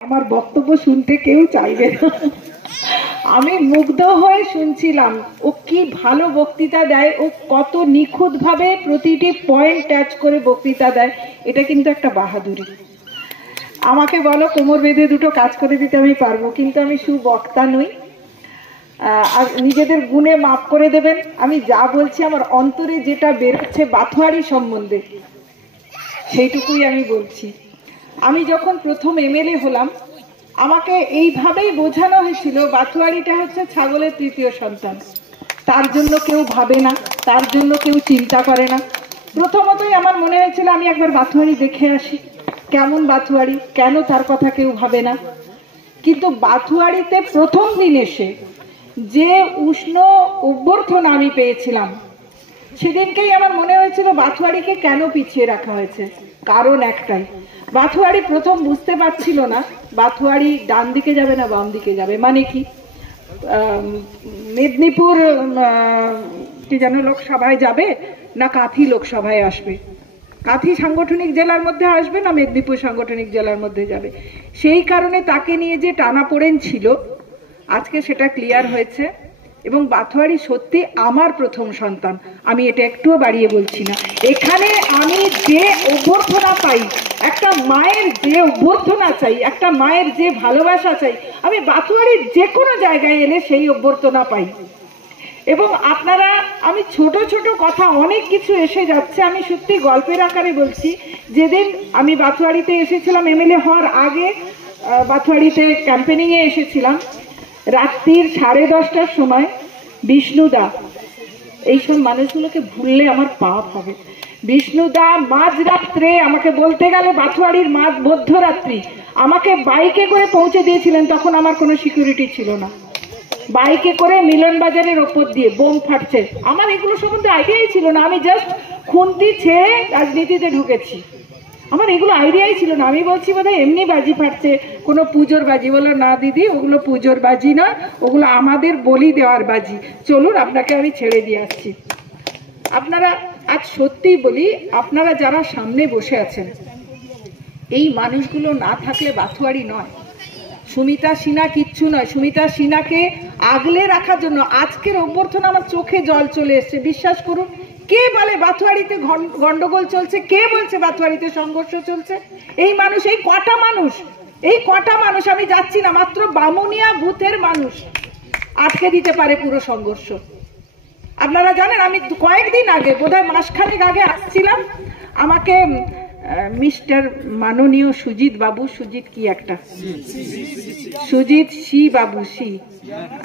আমার বক্তব্য শুনতে কেউ চাইবে না। আমি মুগ্ধ হয়ে শুনছিলাম ও কি ভালো বক্তৃতা দেয়, ও কত নিখুঁতভাবে প্রতিটি পয়েন্ট টাচ করে বক্তৃতা দেয়। এটা কিন্তু একটা বাহাদুরি। আমাকে বলো কোমর বেঁধে দুটো কাজ করে দিতে আমি পারবো, কিন্তু আমি সুবক্তা নই। আর নিজেদের গুণে মাফ করে দেবেন, আমি যা বলছি আমার অন্তরে যেটা বেরোচ্ছে বাথুয়ারি সম্বন্ধে সেইটুকুই আমি বলছি। আমি যখন প্রথম এমএলএ হলাম আমাকে এইভাবেই বোঝানো হয়েছিল বাথুয়ারিটা হচ্ছে ছাগলের তৃতীয় সন্তান, তার জন্য কেউ ভাবে না, তার জন্য কেউ চিন্তা করে না। প্রথমতই আমার মনে হয়েছিল আমি একবার বাথুয়ারি দেখে আসি, কেমন বাথুয়ারি, কেন তার কথা কেউ ভাবে না। কিন্তু বাথুয়ারিতে প্রথম দিন এসে যে উষ্ণ অভ্যর্থনা আমি পেয়েছিলাম সেদিনকেই আমার মনে হয়েছিল বাথুয়ারিকে কেন পিছিয়ে রাখা হয়েছে। কারণ একটাই, বাথুয়ারি প্রথম বুঝতে পারছিল না বাথুয়ারি ডান দিকে যাবে না বাম দিকে যাবে, মানে কি মেদিনীপুর কি যেন লোকসভায় যাবে না কাঁথি লোকসভায় আসবে, কাঁথি সাংগঠনিক জেলার মধ্যে আসবে না মেদিনীপুর সাংগঠনিক জেলার মধ্যে যাবে। সেই কারণে তাকে নিয়ে যে টানাপোড়েন ছিল আজকে সেটা ক্লিয়ার হয়েছে। এবং বাথুয়ারি সত্যি আমার প্রথম সন্তান, আমি এটা একটুও বাড়িয়ে বলছি না। এখানে আমি যে অভ্যর্থনা পাই, একটা মায়ের যে অভ্যর্থনা চাই, একটা মায়ের যে ভালোবাসা চাই, আমি বাথুয়ারির যে কোনো জায়গায় এলে সেই অভ্যর্থনা পাই। এবং আপনারা, আমি ছোট ছোট কথা অনেক কিছু এসে যাচ্ছে, আমি সত্যি গল্পের আকারে বলছি। যেদিন আমি বাথুয়ারিতে এসেছিলাম এমএলএ হওয়ার আগে, বাথুয়ারিতে ক্যাম্পেনিংয়ে এসেছিলাম, রাত্রির 10:30টার সময় বিষ্ণুদা, এইসব মানুষগুলোকে ভুললে আমার পাপ হবে, বিষ্ণুদা মাঝরাত্রে আমাকে বলতে গেলে বাথুয়ারির মধ্যরাত্রি আমাকে বাইকে করে পৌঁছে দিয়েছিলেন। তখন আমার কোনো সিকিউরিটি ছিল না, বাইকে করে মিলন বাজারের ওপর দিয়ে বোম ফাটছে, আমার এগুলো সম্বন্ধে আইডিয়াই ছিল না। আমি জাস্ট খুন্তি ছেড়ে রাজনীতিতে ঢুকেছি, আমার এগুলো আইডিয়াই ছিল না। আমি বলছি বোধহয় এমনি বাজি ফাটছে, কোনো পুজোর বাজি। বলো না দিদি, ওগুলো পুজোর বাজি নয়, ওগুলো আমাদের বলি দেওয়ার বাজি, চলুন আপনাকে আমি ছেড়ে দিয়ে আসছি। আপনারা আজ সত্যিই বলি, আপনারা যারা সামনে বসে আছেন এই মানুষগুলো না থাকলে বাথুয়ারি নয়, সুমিতা সিনহা কিচ্ছু নয়। সুমিতা সিনহাকে আগলে রাখার জন্য আজকের অভ্যর্থনা আমার চোখে জল চলে এসছে। বিশ্বাস করুন, কে বলে বাথুয়ারিতে গন্ডগোল চলছে, কে বলছে বাথুয়ারিতে সংঘর্ষ চলছে? এই মানুষ, এই কটা মানুষ, এই কটা মানুষ, আমি যাচ্ছি না, মাত্র বামুনিয়া বুথের মানুষ আটকে দিতে পারে পুরো সংঘর্ষ। আপনারা জানেন, আমি কয়েকদিন আগে, বোধহয় মাসখানেক আগে আসছিলাম, আমাকে মিস্টার মাননীয় সুজিত বাবু, সুজিত কি একটা, সুজিত সি বাবু, সি,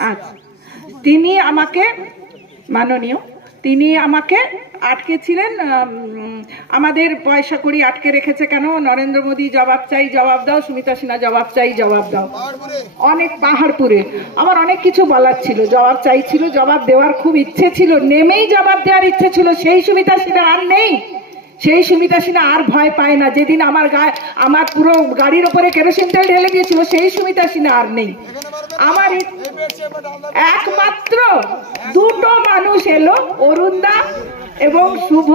আচ্ছা, তিনি আমাকে, মাননীয়, তিনি আমাকে আটকেছিলেন। আমাদের পয়সা করি আটকে রেখেছে কেন, নরেন্দ্র মোদী জবাব চাই জবাব দাও, সুমিতা সিনহা জবাব চাই জবাব দাও, অনেক পাহাড়পুরে। আমার অনেক কিছু বলার ছিল, জবাব চাইছিল, জবাব দেওয়ার খুব ইচ্ছে ছিল, নেমেই জবাব দেওয়ার ইচ্ছে ছিল। সেই সুমিতা সিনহা আর নেই, সেই সুমিতা সিনহা আর ভয় পায় না। যেদিন আমার পুরো গাড়ির ওপরে কেরোসিন তেল ঢেলে দিয়েছিল সেই সুমিতা সিনহা আর নেই। আমার একমাত্র দুটো মানুষ এলো, অরুণ দা এবং শুভ।